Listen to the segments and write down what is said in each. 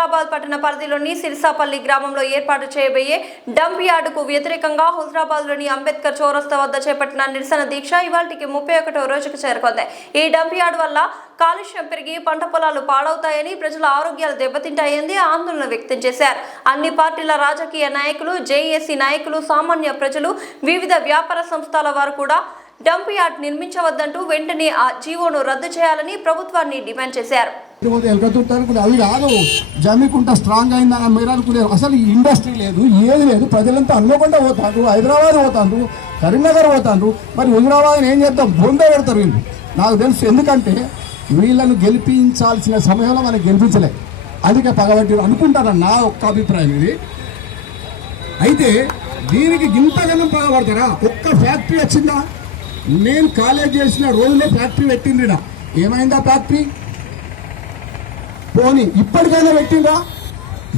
హుజరాబాద్ పట్టణ పరిధిలోని సిరిసాపల్లి గ్రామంలో ఏర్పాటు చేయబోయే డంప్ యార్డుకు వ్యతిరేకంగా హుజరాబాద్లోని అంబేద్కర్ చౌరస్తా వద్ద చేపట్టిన నిరసన దీక్ష ఇవాళకి 31వ రోజుకు చేరుకుంది. ఈ డంప్ యార్డు వల్ల కాలుష్యం పెరిగి పంట పొలాలు పాడవుతాయని, ప్రజల ఆరోగ్యాలు దెబ్బతింటాయని ఆందోళన వ్యక్తం చేశారు. అన్ని పార్టీల రాజకీయ నాయకులు, జేఏసీ నాయకులు, సామాన్య ప్రజలు, వివిధ వ్యాపార సంస్థల వారు కూడా డంప్ యార్డ్ నిర్మించవద్దంటూ వెంటనే ఆ జీవోను రద్దు చేయాలని ప్రభుత్వాన్ని డిమాండ్ చేశారు. అవి కాదు, జమ్మికుంట స్ట్రాంగ్ అయిందని మీరు అనుకునేది. అసలు ఇండస్ట్రీ లేదు, ఏది లేదు. ప్రజలంతా అనుకోకుండా పోతారు, హైదరాబాద్ పోతారు, కరీంనగర్ పోతారు. మరి హుజరాబాద్ ఏం చేద్దాం, బొంద పెడతారు వీళ్ళు. నాకు తెలుసు, ఎందుకంటే వీళ్ళను గెలిపించాల్సిన సమయంలో మనకు గెలిపించలే, అందుకే పగబట్టి అనుకుంటారని నా ఒక్క అభిప్రాయం ఇది. అయితే దీనికి ఇంతగానం పగబడతారా? ఒక్క ఫ్యాక్టరీ వచ్చిందా? నేను కాలేజ్ చేసిన రోజులో ఫ్యాక్టరీ పెట్టిండ్రా. ఏమైందా ఫ్యాక్టరీ? పోనీ ఇప్పటికైనా పెట్టిందా?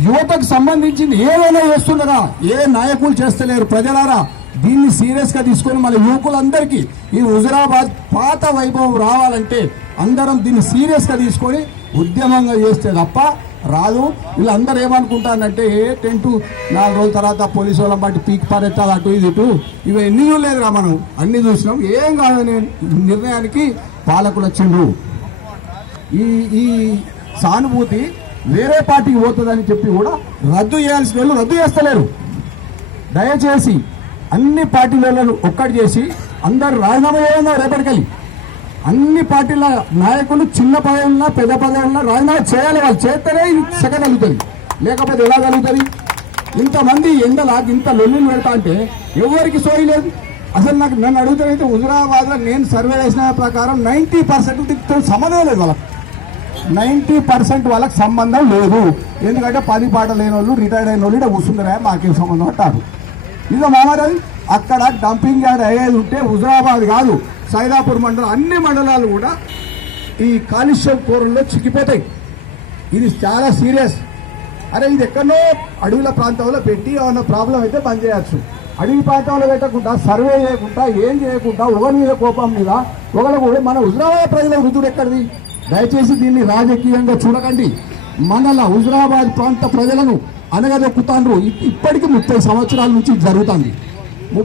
యువతకు సంబంధించింది ఏమైనా చేస్తున్నారా? ఏ నాయకులు చేస్తలేరు. ప్రజలారా, దీన్ని సీరియస్గా తీసుకొని మన యువకులందరికీ ఈ హుజరాబాద్ పాత వైభవం రావాలంటే అందరం దీన్ని సీరియస్గా తీసుకొని ఉద్యమంగా చేస్తే తప్ప రాదు. వీళ్ళందరూ ఏమనుకుంటానంటే టెంటు 4 రోజుల తర్వాత పోలీసు వాళ్ళని బట్టి పీక్ పారెత్తాలి, అటు ఇది ఇటు. ఇవి ఎన్ని చూడలేదురా, మనం అన్ని చూసినాం. ఏం కాదని నిర్ణయానికి పాలకులు వచ్చిండ్రు. ఈ సానుభూతి వేరే పార్టీకి పోతుందని చెప్పి కూడా రద్దు చేయాల్సిన వాళ్ళు రద్దు చేస్తలేరు. దయచేసి అన్ని పార్టీలను ఒక్కటి చేసి అందరు రాజీనామా చేయాలి. రేపటికెళ్ళి అన్ని పార్టీల నాయకులు చిన్న పదవున్నా పెద్ద పదవున్నా రాజీనామా చేయాలి. వాళ్ళు చేస్తేనే కలుగుతుంది, లేకపోతే ఎలా కలుగుతుంది? ఇంతమంది ఎండలాగా ఇంత లొల్లులు పెడతా అంటే ఎవరికి సోయి లేదు. అసలు నన్ను అడుగుతానైతే హుజరాబాద్లో నేను సర్వే చేసిన ప్రకారం 90% సంబంధం లేదు. వాళ్ళకి 90% వాళ్ళకి సంబంధం లేదు. ఎందుకంటే 10 పాట లేని వాళ్ళు, రిటైర్డ్ అయిన వాళ్ళు ఇక్కడ కూర్చుంటారా, మాకేం సంబంధం అంటారు. ఇదో మామూలు అక్కడ డంపింగ్ యార్డ్ అయ్యేది ఉంటే హుజరాబాద్ కాదు, సైదాపూర్ మండలం అన్ని మండలాలు కూడా ఈ కాలుష్యం కూరల్లో చిక్కిపోతాయి. ఇది చాలా సీరియస్. అరే, ఇది ఎక్కడో అడవుల ప్రాంతంలో పెట్టి ఏమన్నా ప్రాబ్లం అయితే బంద్ చేయొచ్చు. అడవి ప్రాంతంలో పెట్టకుండా, సర్వే చేయకుండా, ఏం చేయకుండా, ఒకరి మీద కోపం మీద ఒకరు కూడా మన హుజరాబాద్ ప్రజల వృద్ధుడు ఎక్కడిది? దయచేసి దీన్ని రాజకీయంగా చూడకండి. మనల హుజరాబాద్ ప్రాంత ప్రజలను అనగదొక్కుతాండ్రు. ఇప్పటికీ 30 సంవత్సరాల నుంచి జరుగుతుంది.